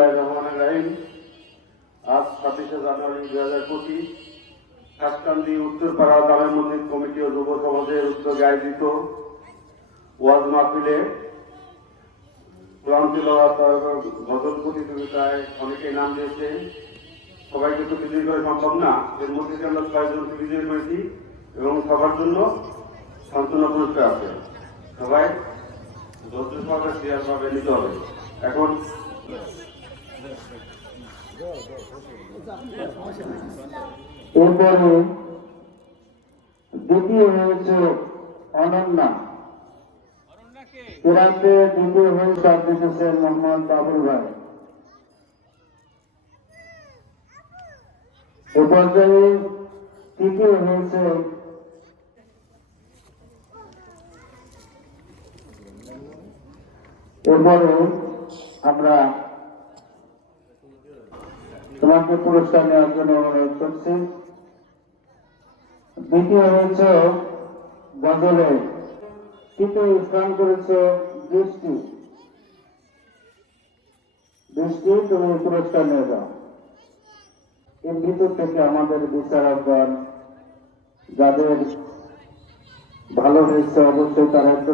বিসমিল্লাহির রহমানির রহিম। আজ 26শে জানুয়ারি 2025 খাসকান্দি উত্তরপাড়া জামে মসজিদ কমিটি ও যুব সমাজের উদ্যোগে আয়োজিত ওয়াজ মাহফিলে কোরআন তিলাওয়াত গজল প্রতিযোগিতায় অনেকেই নাম দিয়েছে। সবাইকে তো বিজয়ী করা সম্ভব না, এর মধ্যে আমরা 6জনকে বিজয়ী করেছি এবং সবার জন্য সান্ত্বনা পুরস্কার আছে। সবাই ধৈর্য সহকারে ক্লিয়ার ভাবে নিতে হবে। এখন এরপরে দ্বিতীয় হয়েছে অনন্যা, কেরাতে দ্বিতীয় হয়ে চাপ দিতেছেন মোহাম্মদ বাবুল ভাই। এ পর্যায়ে তৃতীয় হয়েছে এরপরে আমরা তোমাকে পুরস্কার নেওয়ার জন্য অনুরোধ করছি। দ্বিতীয় হয়েছে গজলে, তৃতীয় স্থান করেছে বৃষ্টি। বৃষ্টি, তুমি পুরস্কার নিয়ে যাও। এর ভিতর থেকে আমাদের বিচারকগণ যাদের ভালো হয়েছে অবশ্যই তারা একটু